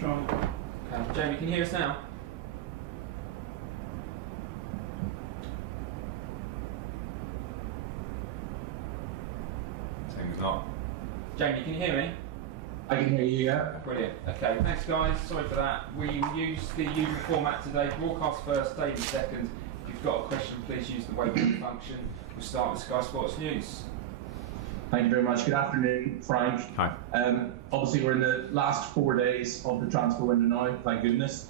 Strong. Jamie, can you hear us now? Seems not. Jamie, can you hear me? I can hear you, yeah. Brilliant. Okay, thanks guys. Sorry for that. We use the usual format today. Broadcast first, David second. If you've got a question, please use the waiting function. We'll start with Sky Sports News. Thank you very much. Good afternoon, Frank. Hi. Obviously, we're in the last 4 days of the transfer window now, thank goodness.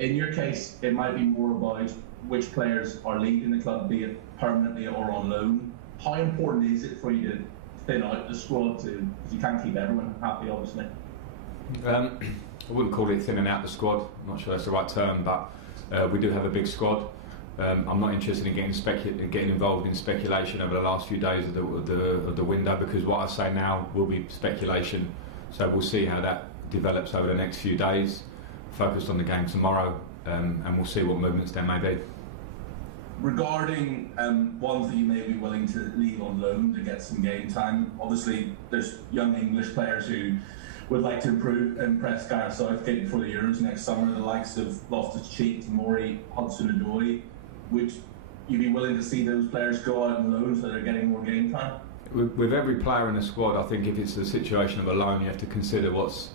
In your case, it might be more about which players are leaving the club, be it permanently or on loan. How important is it for you to thin out the squad because you can't keep everyone happy, obviously? I wouldn't call it thinning out the squad. I'm not sure that's the right term, but we do have a big squad. I'm not interested in getting involved in speculation over the last few days of the window, because what I say now will be speculation. So we'll see how that develops over the next few days. Focused on the game tomorrow, and we'll see what movements there may be. Regarding ones that you may be willing to leave on loan to get some game time, obviously there's young English players who would like to impress Gareth Southgate before the Euros next summer, the likes of Loftus-Cheek, Tomori, Hudson-Odoi. Would you be willing to see those players go out on loan so they're getting more game time? With every player in the squad, I think if it's a situation of a loan, you have to consider what's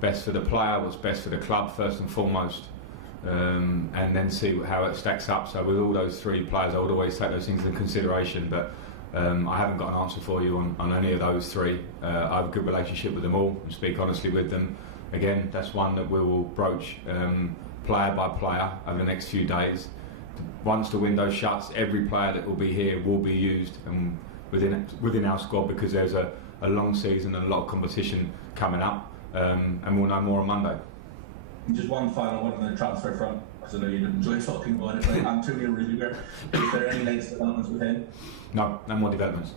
best for the player, what's best for the club first and foremost, and then see how it stacks up. So with all those three players, I would always take those things into consideration, but I haven't got an answer for you on any of those three. I have a good relationship with them all and speak honestly with them. Again, that's one that we will broach player by player over the next few days. Once the window shuts, every player that will be here will be used and within our squad, because there's a long season and a lot of competition coming up, and we'll know more on Monday. And just one final one on the transfer front, because I know you didn't enjoy talking about it, but Antonio Rudiger, is there any latest developments with him? No more developments.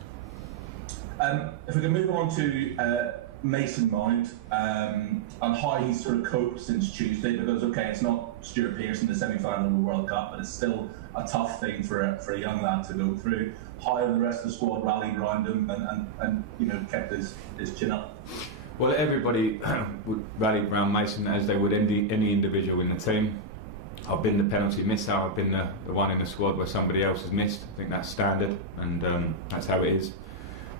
If we can move on to Mason Mount and how he's sort of coped since Tuesday, because okay, it's not Stuart Pearce in the semi-final of the World Cup, but it's still a tough thing for a young lad to go through. How have the rest of the squad rallied around him and you know, kept his chin up? Well, everybody would rally around Mason as they would any individual in the team. I've been the penalty misser, I've been the one in the squad where somebody else has missed. I think that's standard, and that's how it is.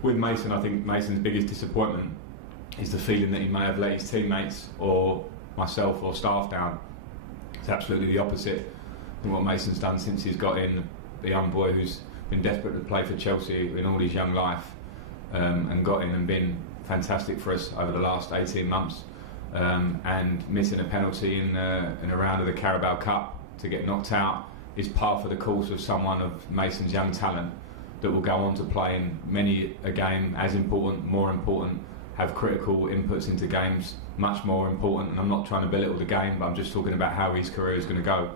With Mason, I think Mason's biggest disappointment is the feeling that he may have let his teammates or myself or staff down. It's absolutely the opposite. I think what Mason's done since he's got in, the young boy who's been desperate to play for Chelsea in all his young life, and got in and been fantastic for us over the last 18 months, and missing a penalty in a round of the Carabao Cup to get knocked out is par for the course of someone of Mason's young talent that will go on to play in many a game as important, more important, have critical inputs into games, much more important. And I'm not trying to belittle the game, but I'm just talking about how his career is going to go.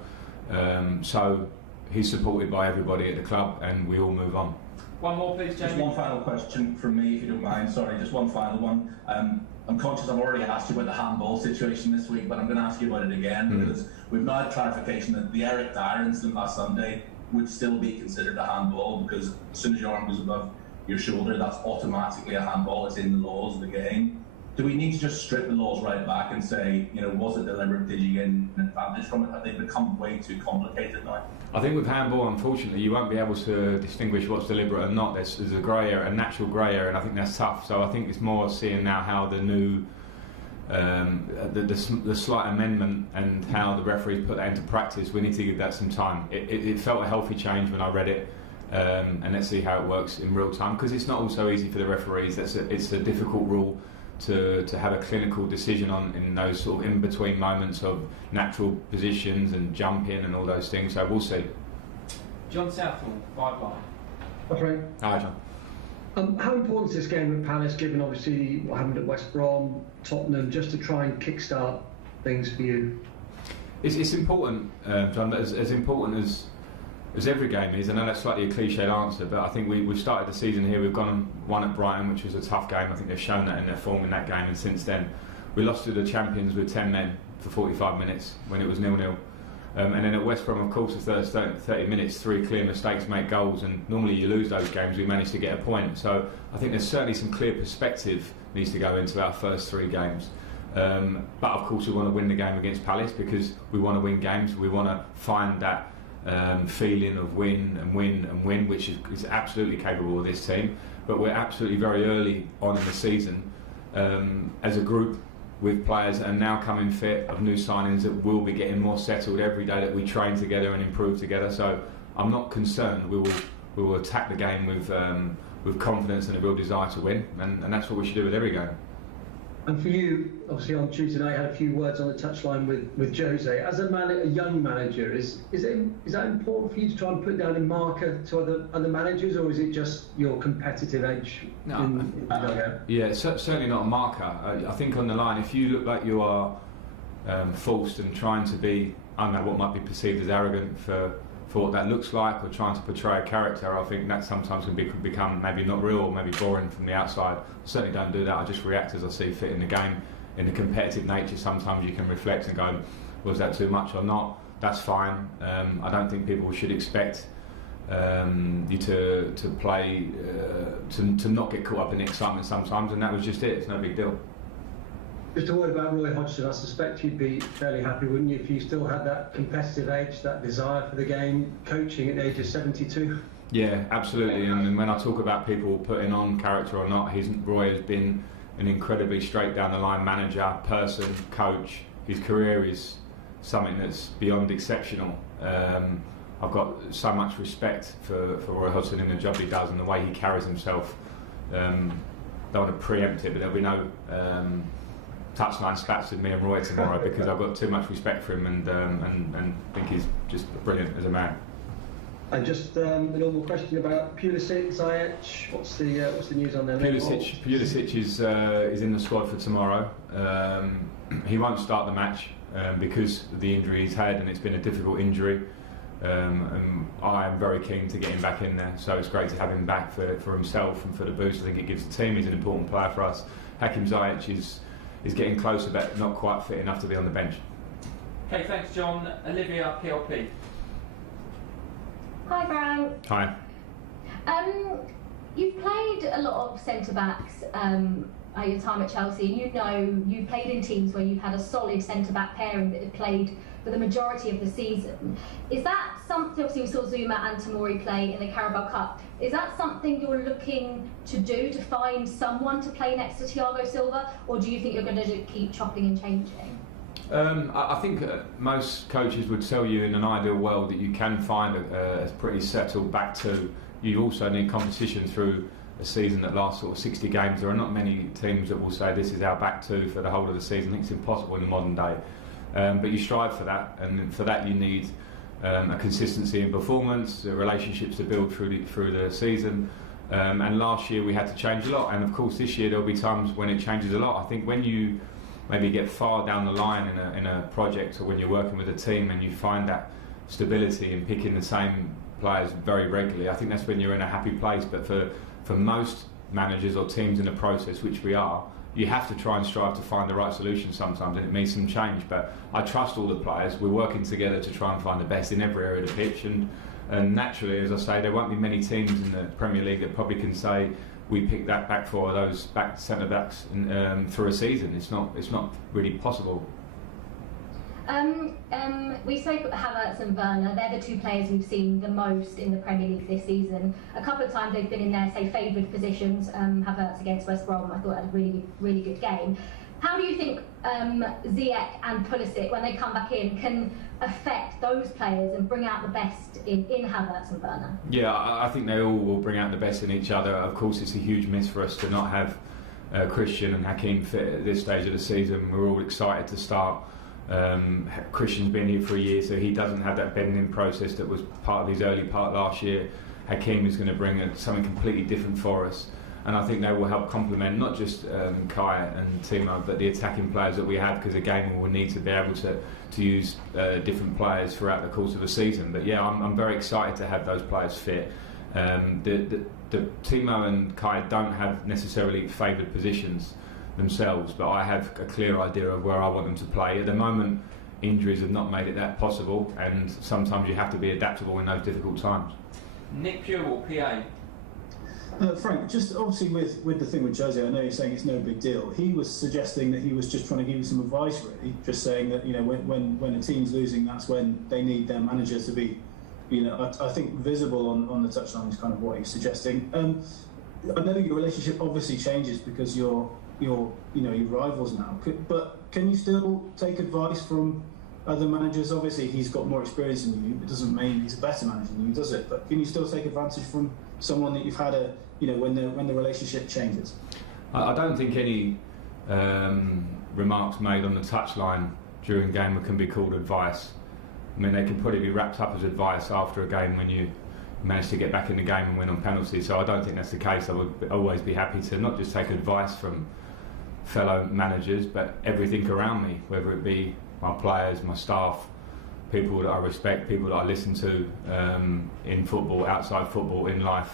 So he's supported by everybody at the club, and we all move on. One more, please, Jamie. Just one final question from me, if you don't mind. Sorry, just one final one. I'm conscious I've already asked you about the handball situation this week, but I'm going to ask you about it again, because we've now had clarification that the Eric Dyer incident last Sunday would still be considered a handball, because as soon as your arm goes above your shoulder, that's automatically a handball. It's in the laws of the game. Do we need to just strip the laws right back and say, you know, was it deliberate? Did you get an advantage from it? Have they become way too complicated now? I think with handball, unfortunately, you won't be able to distinguish what's deliberate and not. There's a grey area, a natural grey area, and I think that's tough. So I think it's more seeing now how the new, the slight amendment and how the referees put that into practice. We need to give that some time. It felt a healthy change when I read it. And let's see how it works in real time, because it's not also easy for the referees. It's a difficult rule to have a clinical decision on in those sort of in-between moments of natural positions and jumping and all those things. So we'll see. John Southall, 5 Line. Hi, Frank. Hi, John. How important is this game with Palace, given obviously what happened at West Brom, Tottenham, just to try and kickstart things for you? It's important, John, but as important as every game is. I know that's slightly a cliched answer, but I think we've started the season here. We've gone and won at Brighton, which was a tough game. I think they've shown that in their form in that game, and since then we lost to the champions with 10 men for 45 minutes when it was 0-0. And then at West Brom, of course, the first 30 minutes, 3 clear mistakes make goals, and normally you lose those games. We managed to get a point, so I think there's certainly some clear perspective needs to go into our first 3 games. But of course we want to win the game against Palace, because we want to win games. We want to find that feeling of win and win and win, which is absolutely capable of this team. But we're absolutely very early on in the season as a group, with players that are now coming fit, of new signings that will be getting more settled every day that we train together and improve together. So I'm not concerned. We will attack the game with confidence and a real desire to win, and that's what we should do with every game. And for you, obviously on Tuesday night, you had a few words on the touchline with Jose. As a young manager, is that important for you to try and put down a marker to other managers, or is it just your competitive edge? No, yeah, certainly not a marker. I think on the line, if you look like you are forced and trying to be, I don't know, what might be perceived as arrogant for what that looks like, or trying to portray a character, I think that sometimes can become maybe not real, or maybe boring from the outside. I certainly don't do that. I just react as I see fit in the game. In the competitive nature, sometimes you can reflect and go, was that too much or not? That's fine. I don't think people should expect you to play, to not get caught up in the excitement sometimes, and that was just it. It's no big deal. Just a word about Roy Hodgson. I suspect you'd be fairly happy, wouldn't you, if you still had that competitive edge, that desire for the game, coaching at the age of 72? Yeah, absolutely. And when I talk about people putting on character or not, Roy has been an incredibly straight down the line manager, person, coach. His career is something that's beyond exceptional. I've got so much respect for Roy Hodgson in the job he does and the way he carries himself. Don't want to preempt it, but there'll be no touchline spats with me and Roy tomorrow, because I've got too much respect for him and think he's just brilliant as a man. And just the normal question about Pulisic, Ziyech. What's the news on them? Pulisic is in the squad for tomorrow. He won't start the match because of the injury he's had, and it's been a difficult injury. And I am very keen to get him back in there, so it's great to have him back for himself and for the boost I think it gives the team. He's an important player for us. Hakim Ziyech is getting closer, but not quite fit enough to be on the bench. Okay, thanks John. Olivia, PLP. Hi Frank. Hi. You've played a lot of centre-backs at your time at Chelsea, and you've played in teams where you've had a solid centre-back pairing that have played for the majority of the season. Is that something, obviously we saw Zuma and Tomori play in the Carabao Cup, is that something you're looking to do, to find someone to play next to Thiago Silva, or do you think you're going to keep chopping and changing? I think most coaches would tell you in an ideal world that you can find a pretty settled back two. You also need competition through a season that lasts sort of 60 games. There are not many teams that will say this is our back two for the whole of the season. I think it's impossible in the modern day. But you strive for that, and for that you need a consistency in performance, relationships to build through the season. And last year we had to change a lot, and of course this year there'll be times when it changes a lot. I think when you maybe get far down the line in a project, or when you're working with a team and you find that stability in picking the same players very regularly, I think that's when you're in a happy place. But for most managers or teams in the process, which we are, you have to try and strive to find the right solution sometimes, and it means some change. But I trust all the players. We're working together to try and find the best in every area of the pitch, and naturally, as I say, there won't be many teams in the Premier League that probably can say we picked that back four, those back centre backs for a season. It's not really possible. We spoke about Havertz and Werner. They're the two players we've seen the most in the Premier League this season. A couple of times they've been in their, say, favoured positions. Havertz against West Brom, I thought had a really good game. How do you think Ziyech and Pulisic, when they come back in, can affect those players and bring out the best in Havertz and Werner? Yeah, I think they all will bring out the best in each other. Of course, it's a huge miss for us to not have Christian and Hakim fit at this stage of the season. We're all excited to start. Christian's been here for a year, so he doesn't have that bending process that was part of his early part last year. Hakim is going to bring something completely different for us, and I think they will help complement not just Kai and Timo, but the attacking players that we have, because again we will need to be able to use different players throughout the course of a season. But yeah, I'm very excited to have those players fit. The Timo and Kai don't have necessarily favoured positions themselves, but I have a clear idea of where I want them to play. At the moment, injuries have not made it that possible, and sometimes you have to be adaptable in those difficult times. Nick Pure, PA. Frank, just obviously with the thing with Jose, I know you're saying it's no big deal. He was suggesting that he was just trying to give you some advice, really, just saying that when a team's losing, that's when they need their manager to be, I think visible on the touchline is kind of what he's suggesting. I know your relationship obviously changes because you're rivals now, but can you still take advice from other managers? Obviously, he's got more experience than you. It doesn't mean he's a better manager than you, does it? But can you still take advantage from someone that you've had when the relationship changes? I don't think any remarks made on the touchline during a game can be called advice. I mean, they can probably be wrapped up as advice after a game when you manage to get back in the game and win on penalties. So I don't think that's the case. I would always be happy to not just take advice from fellow managers, but everything around me, whether it be my players, my staff, people that I respect, people that I listen to in football, outside football, in life.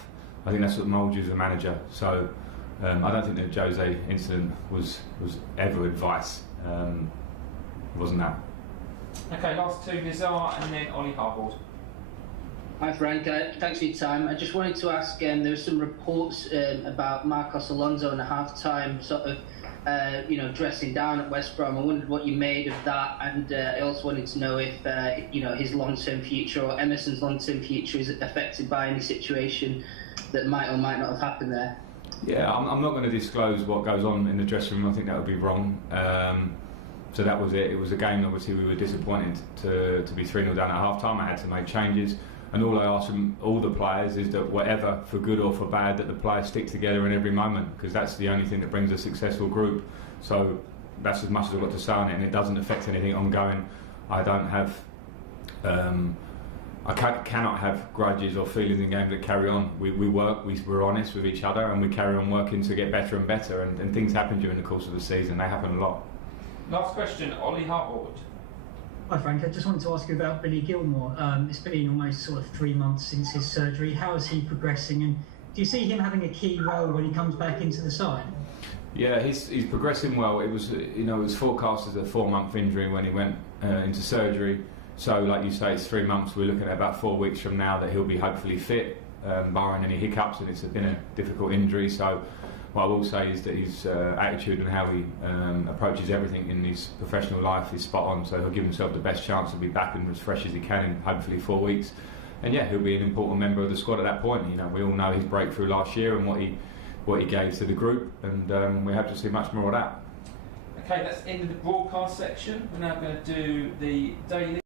I think that's what moulds you as a manager. So I don't think the Jose incident was ever advice. It wasn't that. Okay, last two, Nizar and then Ollie Harbord. Hi Frank, thanks for your time. I just wanted to ask, there were some reports about Marcos Alonso in a half-time sort of dressing down at West Brom. I wondered what you made of that, and I also wanted to know if his long-term future or Emerson's long-term future is affected by any situation that might or might not have happened there. Yeah, I'm not going to disclose what goes on in the dressing room. I think that would be wrong. So that was it. It was a game, obviously, we were disappointed to be 3-0 down at half-time. I had to make changes. And all I ask from all the players is that whatever, for good or for bad, that the players stick together in every moment, because that's the only thing that brings a successful group. So that's as much as I've got to say on it, and it doesn't affect anything ongoing. I don't have, cannot have grudges or feelings in games that carry on. We work, we're honest with each other, and we carry on working to get better and better. And things happen during the course of the season. They happen a lot. Last question, Ollie Harbord. Hi Frank, I just wanted to ask you about Billy Gilmore. It's been almost sort of 3 months since his surgery. How is he progressing, and do you see him having a key role when he comes back into the side? Yeah, he's progressing well. It was it was forecast as a 4-month injury when he went into surgery. So like you say, it's 3 months. We're looking at about 4 weeks from now that he'll be hopefully fit, barring any hiccups, and it's been a difficult injury. So what I will say is that his attitude and how he approaches everything in his professional life is spot on, so he'll give himself the best chance to be back and as fresh as he can in hopefully 4 weeks. And yeah, he'll be an important member of the squad at that point. We all know his breakthrough last year and what he gave to the group, and we hope to see much more of that. Okay, that's the end of the broadcast section. We're now going to do the daily